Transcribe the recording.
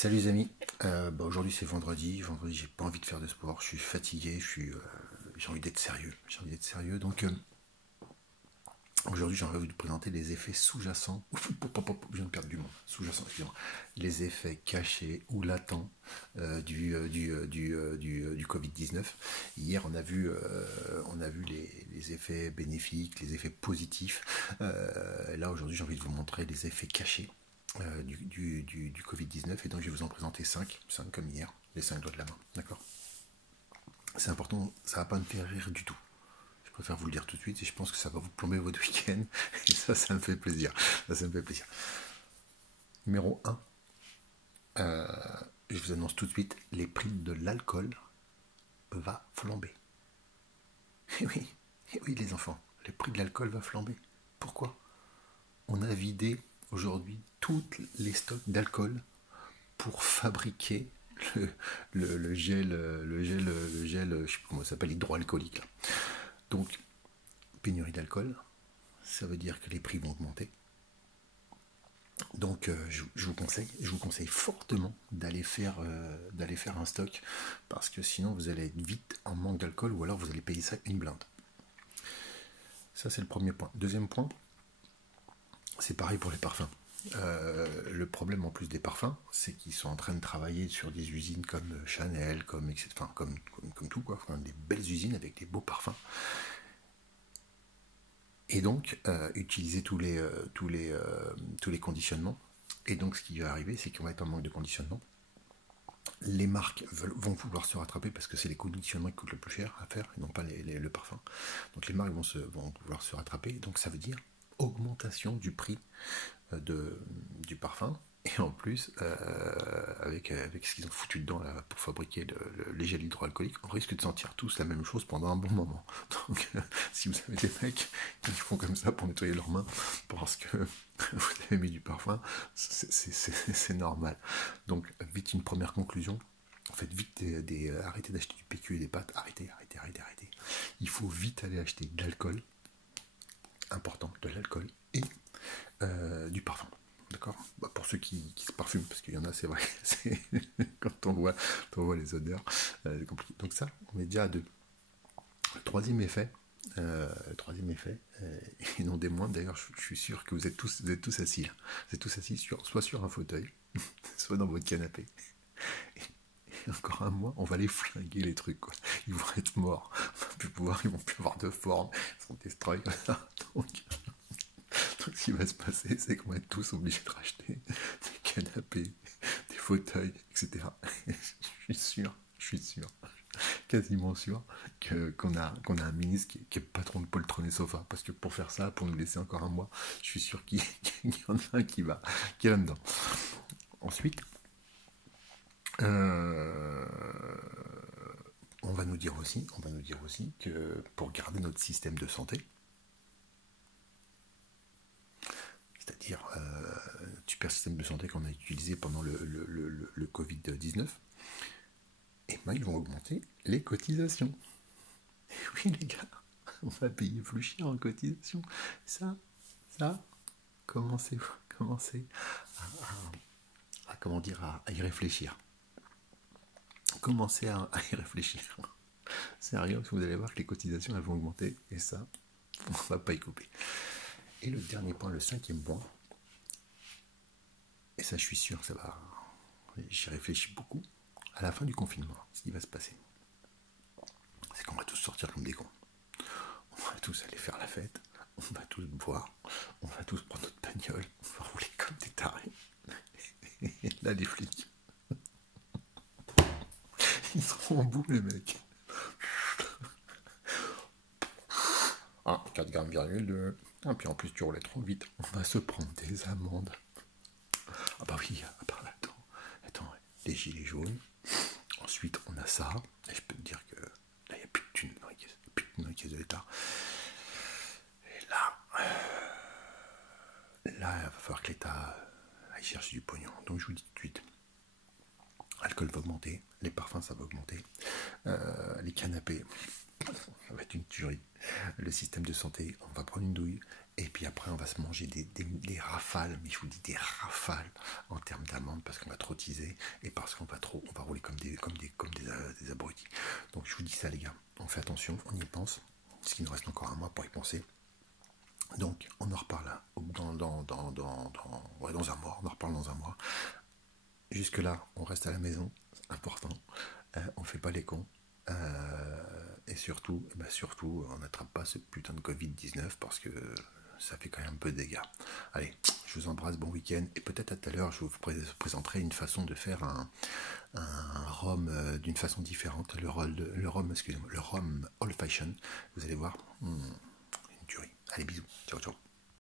Salut les amis. Aujourd'hui c'est vendredi. Vendredi j'ai pas envie de faire de sport. Je suis fatigué. J'ai envie d'être sérieux. J'ai envie d'être sérieux. Donc aujourd'hui j'ai envie de vous présenter les effets sous-jacents. Je viens de perdre du monde. Sous-jacents, excusez-moi. Les effets cachés ou latents du Covid-19. Hier on a vu les effets bénéfiques, les effets positifs. Là aujourd'hui j'ai envie de vous montrer les effets cachés du Covid-19, et donc je vais vous en présenter 5 comme hier, les 5 doigts de la main, d'accord. C'est important, ça va pas me faire rire du tout. Je préfère vous le dire tout de suite, et je pense que ça va vous plomber votre week-end, et ça me fait plaisir. Ça me fait plaisir. Numéro 1, je vous annonce tout de suite, les prix de l'alcool va flamber. Et oui les enfants, les prix de l'alcool va flamber. Pourquoi? On a vidé aujourd'hui tous les stocks d'alcool pour fabriquer le gel, je sais pas comment ça s'appelle, hydroalcoolique. Là. Donc, pénurie d'alcool, ça veut dire que les prix vont augmenter. Donc, je vous conseille fortement d'aller faire un stock, parce que sinon vous allez être vite en manque d'alcool, ou alors vous allez payer ça une blinde. Ça c'est le premier point. Deuxième point, c'est pareil pour les parfums. Le problème en plus des parfums, c'est qu'ils sont en train de travailler sur des usines comme Chanel, comme tout quoi, enfin, des belles usines avec des beaux parfums. Et donc utiliser tous les conditionnements. Et donc ce qui va arriver, c'est qu'on va être en manque de conditionnement. Les marques vont vouloir se rattraper parce que c'est les conditionnements qui coûtent le plus cher à faire et non pas le parfum. Donc les marques vont vouloir se rattraper. Donc ça veut dire augmentation du prix du parfum, et en plus avec ce qu'ils ont foutu dedans là, pour fabriquer les gels hydroalcooliques, on risque de sentir tous la même chose pendant un bon moment. Donc si vous avez des mecs qui font comme ça pour nettoyer leurs mains parce que vous avez mis du parfum, c'est normal. Donc vite une première conclusion. En fait, vite arrêtez d'acheter du PQ et des pâtes. Arrêtez. Il faut vite aller acheter de l'alcool, important, de l'alcool et du parfum. D'accord. Pour ceux qui se parfument, parce qu'il y en a, c'est vrai, quand on voit les odeurs, c'est compliqué. Donc ça, on est déjà à 2. Le troisième effet, et non des moindres, d'ailleurs, je suis sûr que vous êtes tous assis là. Vous êtes tous assis soit sur un fauteuil, soit dans votre canapé. Et encore un mois, on va les flinguer les trucs, quoi. Ils vont être morts, ils vont plus avoir de forme, ils sont destroy. Donc ce qui va se passer, c'est qu'on va être tous obligés de racheter des canapés, des fauteuils, etc. Je suis sûr, quasiment sûr qu'on a un ministre qui est patron de poltron et sofa, parce que pour faire ça, pour nous laisser encore un mois, je suis sûr qu'il y en a un qui est là-dedans. Ensuite, on va nous dire aussi que pour garder notre système de santé, c'est-à-dire super système de santé qu'on a utilisé pendant le Covid-19, et ben ils vont augmenter les cotisations. Et oui les gars, on va payer plus cher en cotisation. Ça, commencez à y réfléchir. Commencez à y réfléchir. Sérieux, vous allez voir que les cotisations elles vont augmenter, et ça, on va pas y couper. Et le dernier point, le cinquième point, et ça je suis sûr que ça va, j'y réfléchis beaucoup, à la fin du confinement, ce qui va se passer, c'est qu'on va tous sortir comme des cons. On va tous aller faire la fête, on va tous boire, on va tous prendre notre bagnole, on va rouler comme des tarés. Et là les flics, ils seront en bout les mecs. 4 grammes, et puis en plus tu roulais trop vite, on va se prendre des amendes. Ah bah oui, attends, les gilets jaunes. Ensuite, on a ça. Et je peux te dire que là, il n'y a plus de thunes dans les caisses de l'État. Et là, il va falloir que l'État aille chercher du pognon. Donc, je vous dis tout de suite, l'alcool va augmenter, les parfums, ça va augmenter, les canapés, Ça va être une tuerie. Le système de santé, on va prendre une douille. Et puis après, on va se manger des rafales, mais je vous dis des rafales en termes d'amandes parce qu'on va trop teaser et parce on va rouler des abrutis. Donc je vous dis ça, les gars. On fait attention, on y pense. Parce qu'il nous reste encore un mois pour y penser. Donc, on en reparle dans un mois. On en reparle dans un mois. Jusque-là, on reste à la maison. C'est important. On fait pas les cons. Et surtout, on n'attrape pas ce putain de Covid-19 parce que ça fait quand même un peu de dégâts. Allez, je vous embrasse, bon week-end. Et peut-être à tout à l'heure, je vous présenterai une façon de faire un rhum d'une façon différente. Le rhum old fashion. Vous allez voir, une tuerie. Allez, bisous. Ciao, ciao.